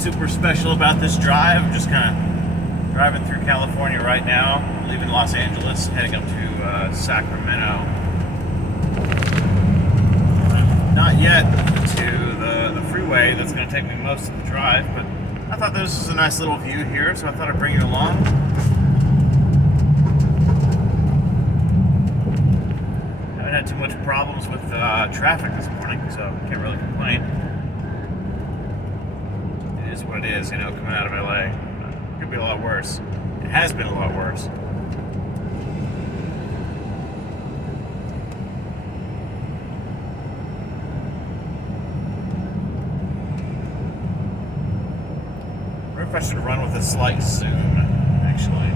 super special about this drive. I'm just kind of driving through California right now, leaving Los Angeles, heading up to Sacramento. Not yet to the freeway that's going to take me most of the drive, but I thought this was a nice little view here, so I thought I'd bring you along. Haven't had too much problems with traffic this morning, so can't really complain. It is what it is, you know, coming out of LA. It could be a lot worse. It has been a lot worse. I wonder if I should run with this light soon, actually.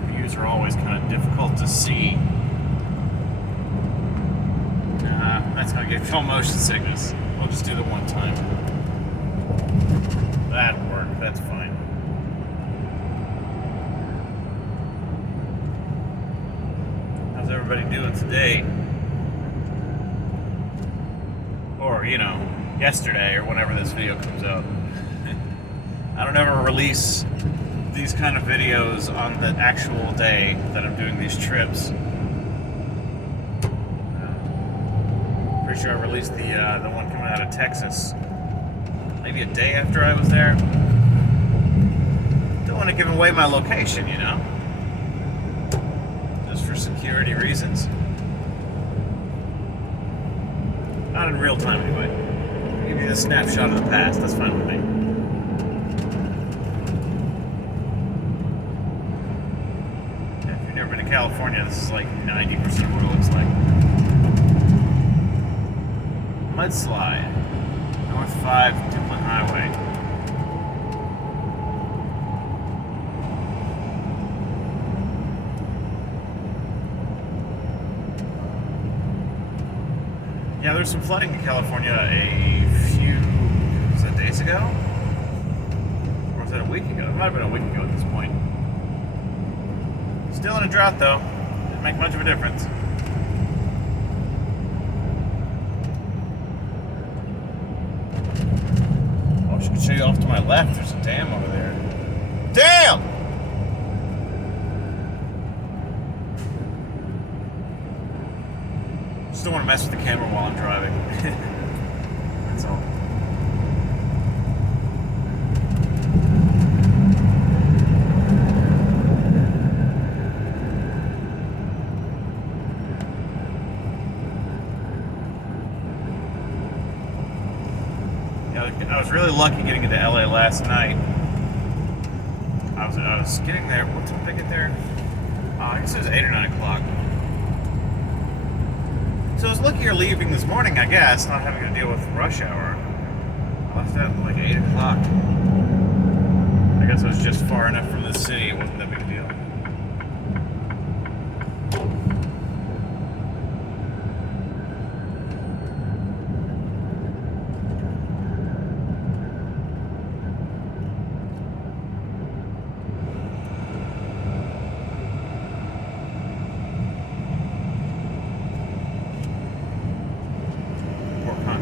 The views are always kind of difficult to see. That's going to get full motion sickness. We'll just do the one time. That'll work. That's fine. How's everybody doing today? Or, you know, yesterday or whenever this video comes out. I don't ever release these kind of videos on the actual day that I'm doing these trips. Pretty sure I released the one coming out of Texas maybe a day after I was there. Don't want to give away my location, you know, just for security reasons. Not in real time, anyway. I'll give you a snapshot of the past. That's fine with me. If you've never been to California, this is like 90% of what it looks like. Mudslide. North 5, Duplin Highway. Yeah, there's some flooding in California a few, was that days ago? Or was that a week ago? It might have been a week ago at this point. Still in a drought though. Didn't make much of a difference. I wish I could show you off to my left. There's a dam over there. Damn! Just don't want to mess with the camera while I'm driving. That's all. I was really lucky getting into LA last night. I was getting there. What time did I get there? I guess it was 8 or 9 o'clock. So I was luckier leaving this morning, I guess, not having to deal with rush hour. I left at like 8 o'clock. I guess I was just far enough from the city, it wasn't that big a deal.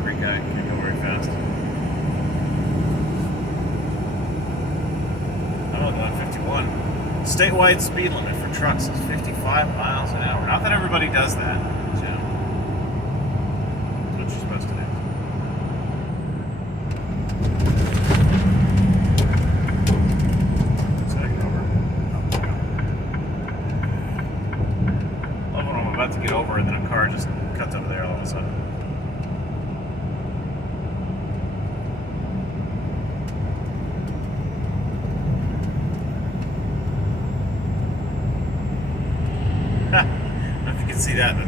Guy can't go very fast. Oh, going 51. Statewide speed limit for trucks is 55 miles an hour. Not that everybody does that, but, you know, that's what you're supposed to do. So I can over. Love when I'm about to get over and then a car just cuts over there all of a sudden. See that, but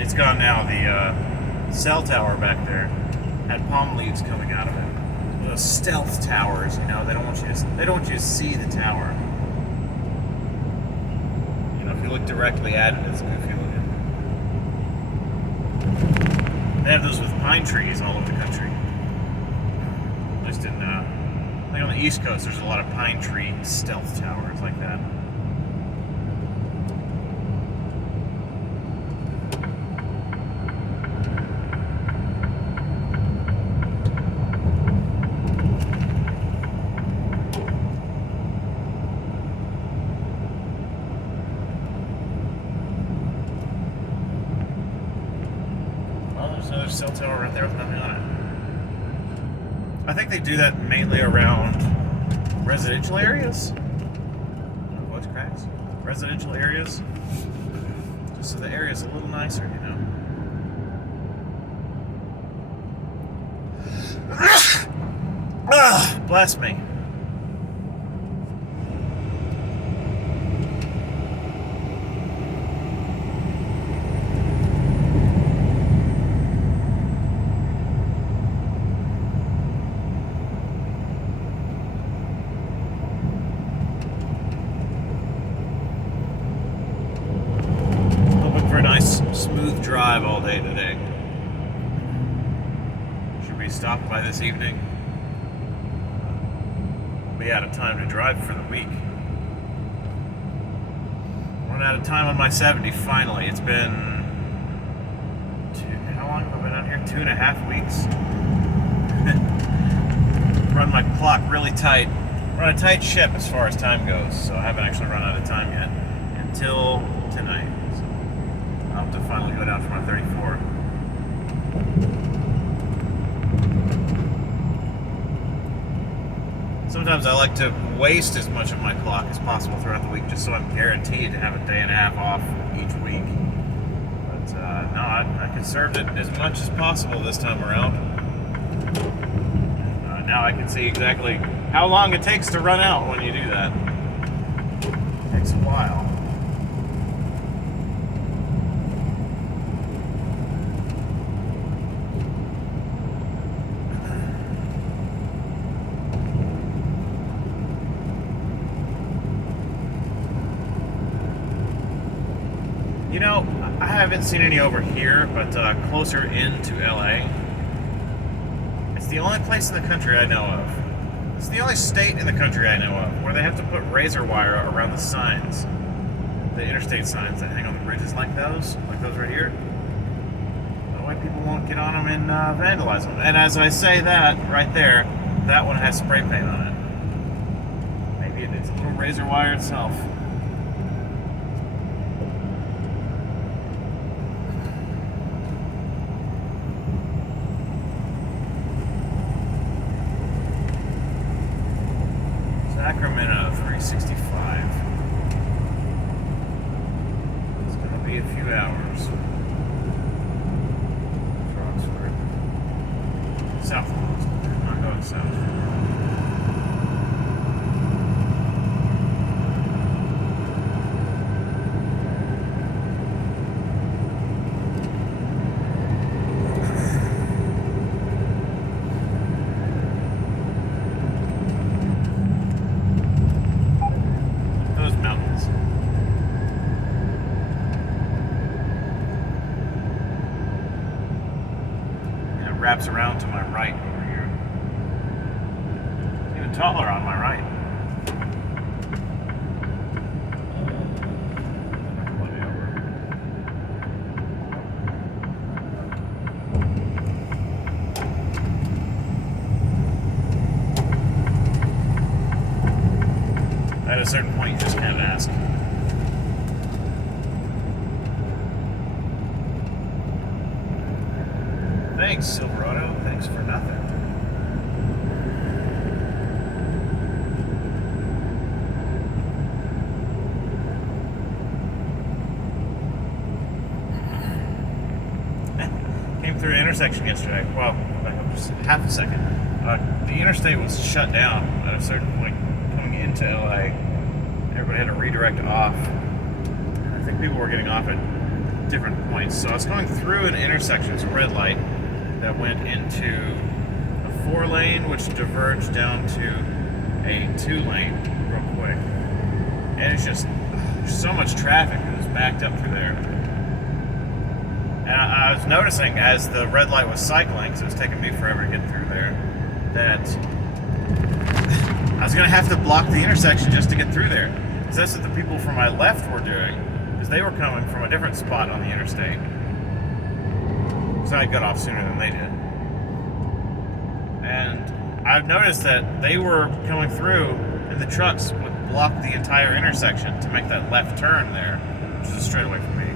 it's gone now. The cell tower back there had palm leaves coming out of it. Those stealth towers, you know, they don't want you to see the tower. You know, if you look directly at it, it's goofy looking. They have those with pine trees all over the country. At least in, I think on the East Coast, there's a lot of pine tree stealth towers like that. door right there with nothing on it. I think they do that mainly around residential areas. Voice cracks. Residential areas. Just so the area's a little nicer, you know. Bless me. Hoping for a nice smooth drive all day today. Should be stopped by this evening. Be out of time to drive for the week. Run out of time on my 70 finally. It's been how long have I been out here? 2.5 weeks. Run my clock really tight. Run a tight ship as far as time goes, so I haven't actually run out of time yet until tonight. So I'll have to finally go down for my 34. Sometimes I like to waste as much of my clock as possible throughout the week, just so I'm guaranteed to have a day and a half off each week. But no, I conserved it as much as possible this time around. Now I can see exactly how long it takes to run out when you do that. It takes a while. You know, I haven't seen any over here, but closer into LA. It's the only place in the country I know of. It's the only state in the country I know of where they have to put razor wire around the signs. The interstate signs that hang on the bridges like those right here. That way people won't get on them and vandalize them. And as I say that, right there, that one has spray paint on it. Maybe it's a little razor wire itself. Sacramento 365. It's going to be a few hours. Oxford. South of Oxford. I'm not going south. Wraps around to my right over here. Even taller on my right. At a certain point, you just can't ask. Thanks, Silverado. Thanks for nothing. Came through an intersection yesterday. Well, just half a second. The interstate was shut down at a certain point coming into LA. Everybody had to redirect off. I think people were getting off at different points. So I was going through an intersection. It's a red light that went into a 4-lane, which diverged down to a 2-lane real quick. And it's just so much traffic. It was backed up through there. And I was noticing as the red light was cycling, because it was taking me forever to get through there, that I was going to have to block the intersection just to get through there. Because that's what the people from my left were doing, because they were coming from a different spot on the interstate. So I got off sooner than they did. And I've noticed that they were coming through and the trucks would block the entire intersection to make that left turn there, which is a straightaway for me.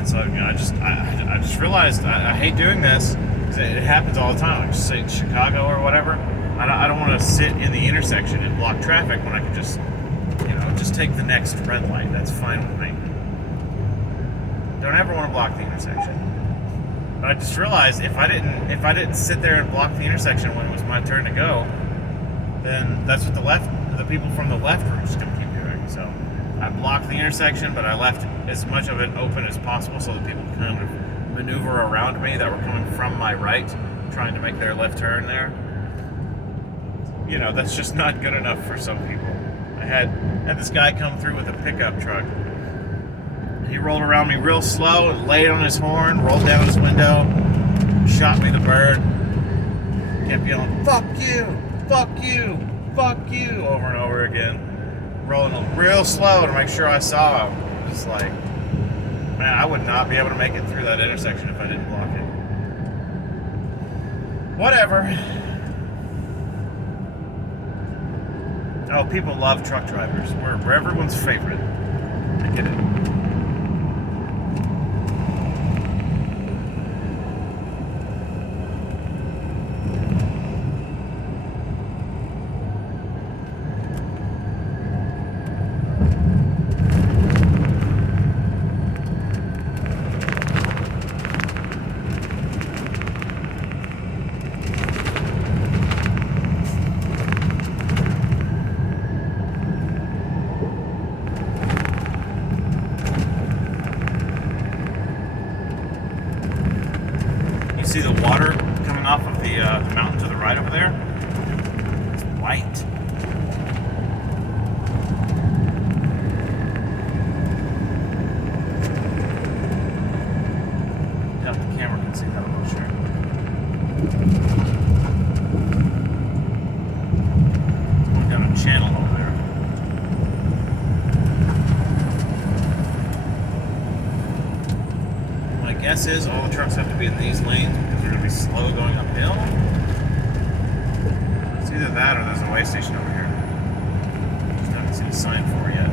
And so, I just realized I hate doing this because it happens all the time. Like, just say Chicago or whatever. I don't want to sit in the intersection and block traffic when I could just take the next red light. That's fine with me. Don't ever want to block the intersection. But I just realized if I didn't sit there and block the intersection when it was my turn to go, then that's what the people from the left were just going to keep doing. So I blocked the intersection, but I left as much of it open as possible so that people could kind of maneuver around me that were coming from my right, trying to make their left turn there. That's just not good enough for some people. I had this guy come through with a pickup truck. He rolled around me real slow and laid on his horn, rolled down his window, shot me the bird, kept yelling, "Fuck you, fuck you, fuck you," over and over again, rolling real slow to make sure I saw him. Just like, man, I would not be able to make it through that intersection if I didn't block it. Whatever. Oh, people love truck drivers. We're everyone's favorite. I get it. See the water coming off of the mountain to the right over there? It's white. Yeah, the camera can see that, I'm not sure. It's going down a channel over there. My guess is all the trucks have to be in these lanes because they're going to be slow going uphill. It's either that or there's a way station over here. Just haven't seen a sign for it yet.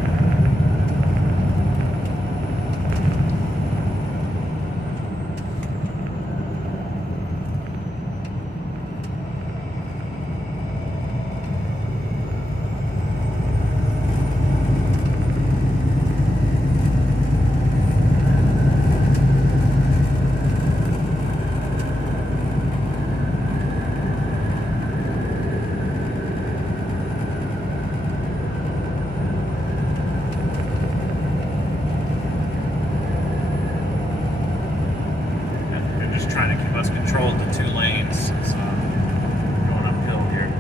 Trying to keep us controlled to 2 lanes. So going uphill here.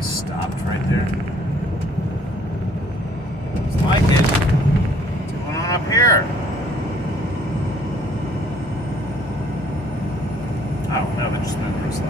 Stopped right there. It's like it. What's going on up here? Oh, no, they're just moving real slow.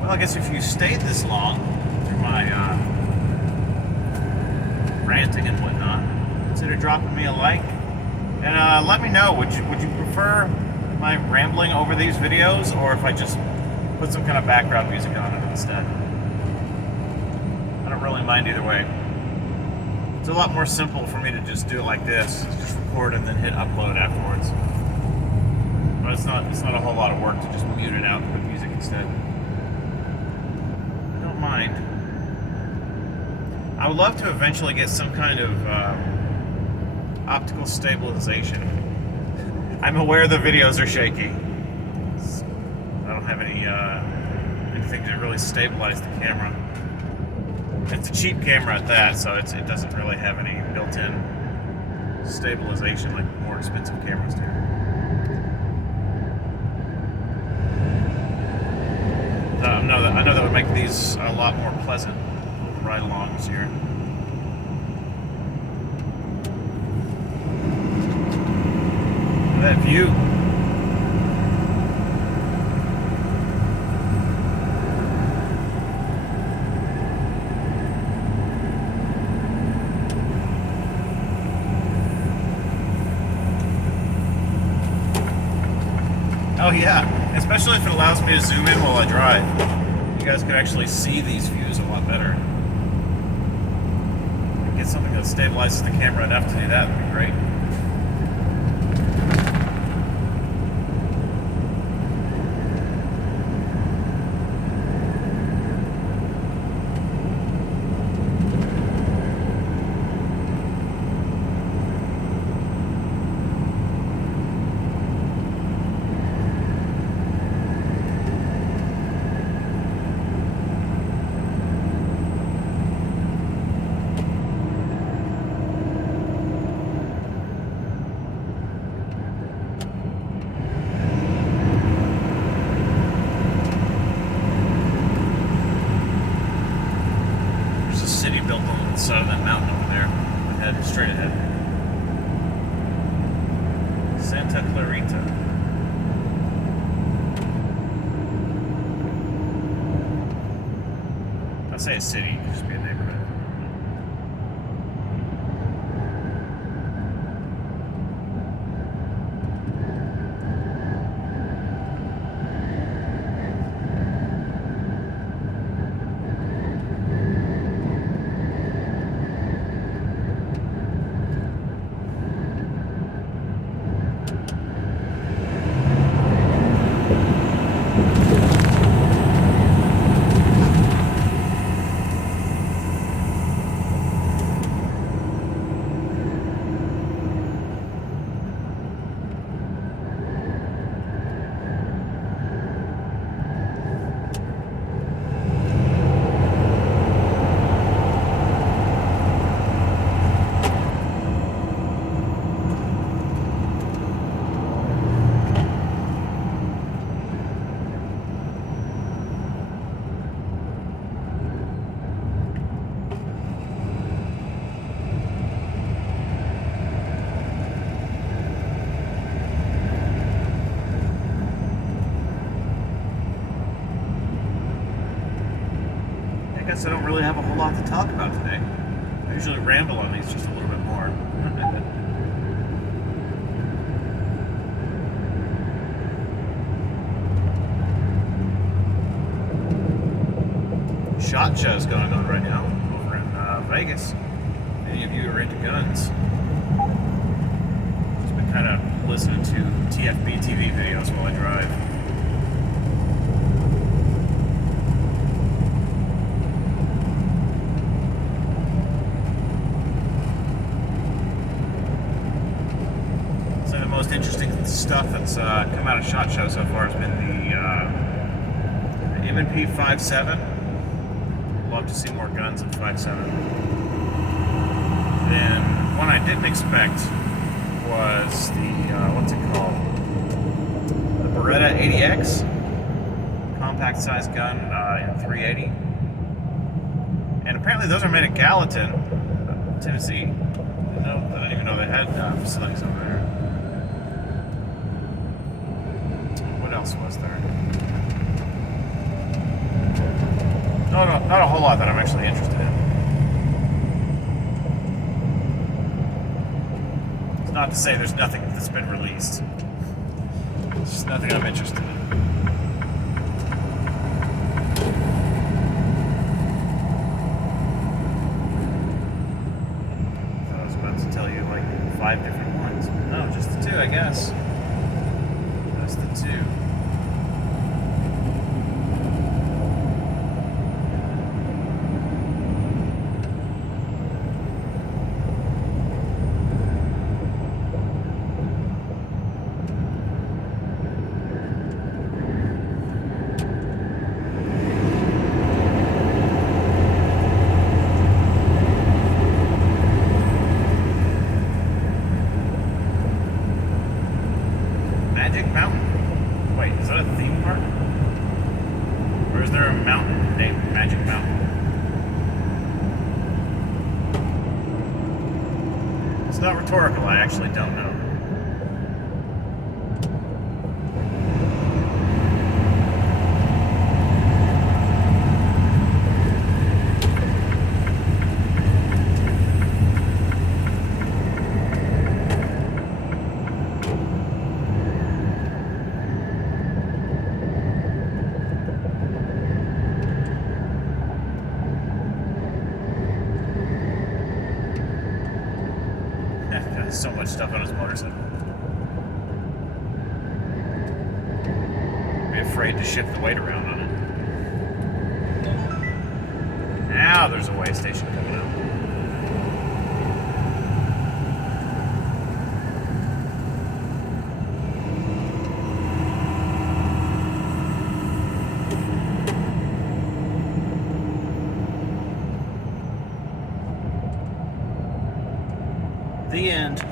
Well, I guess if you stayed this long through my ranting and whatnot, consider dropping me a like. And let me know, would you prefer my rambling over these videos, or if I just put some kind of background music on it instead. I don't really mind either way. It's a lot more simple for me to just do it like this, just record and then hit upload afterwards. But it's not a whole lot of work to just mute it out and put music instead. I don't mind. I would love to eventually get some kind of optical stabilization. I'm aware the videos are shaky. I don't have anything to really stabilize the camera. It's a cheap camera at that, so it doesn't really have any built-in stabilization like more expensive cameras do. I know that would make these a lot more pleasant ride-alongs here. Look at that view. Oh yeah, especially if it allows me to zoom in while I drive. You guys could actually see these views a lot better. Get something that stabilizes the camera enough to do that would be great. Built on the side of that mountain over there. Ahead, straight ahead. Santa Clarita. I'll say a city, it could just be a neighborhood. I don't really have a whole lot to talk about today. I usually ramble on these just a little bit more. Shot shows going on right now over in Vegas. Any of you are into guns? Just been kind of listening to TFB TV videos while I drive. Most interesting stuff that's come out of SHOT Show so far has been the M&P 5.7. Love to see more guns in 5.7. Then one I didn't expect was the what's it called? The Beretta 80X, compact size gun in 380. And apparently those are made at Gallatin, Tennessee. I didn't even know they had facilities over there. What else was there? No, not a whole lot that I'm actually interested in. It's not to say there's nothing that's been released. It's just nothing I'm interested in. 5 different ones. No, just the 2, I guess. Just the 2. Magic Mountain. Wait, is that a theme park? Or is there a mountain named Magic Mountain? It's not rhetorical, I actually don't know. So much stuff on his motorcycle. Be afraid to shift the weight around on it. Now there's a way station coming out. The end.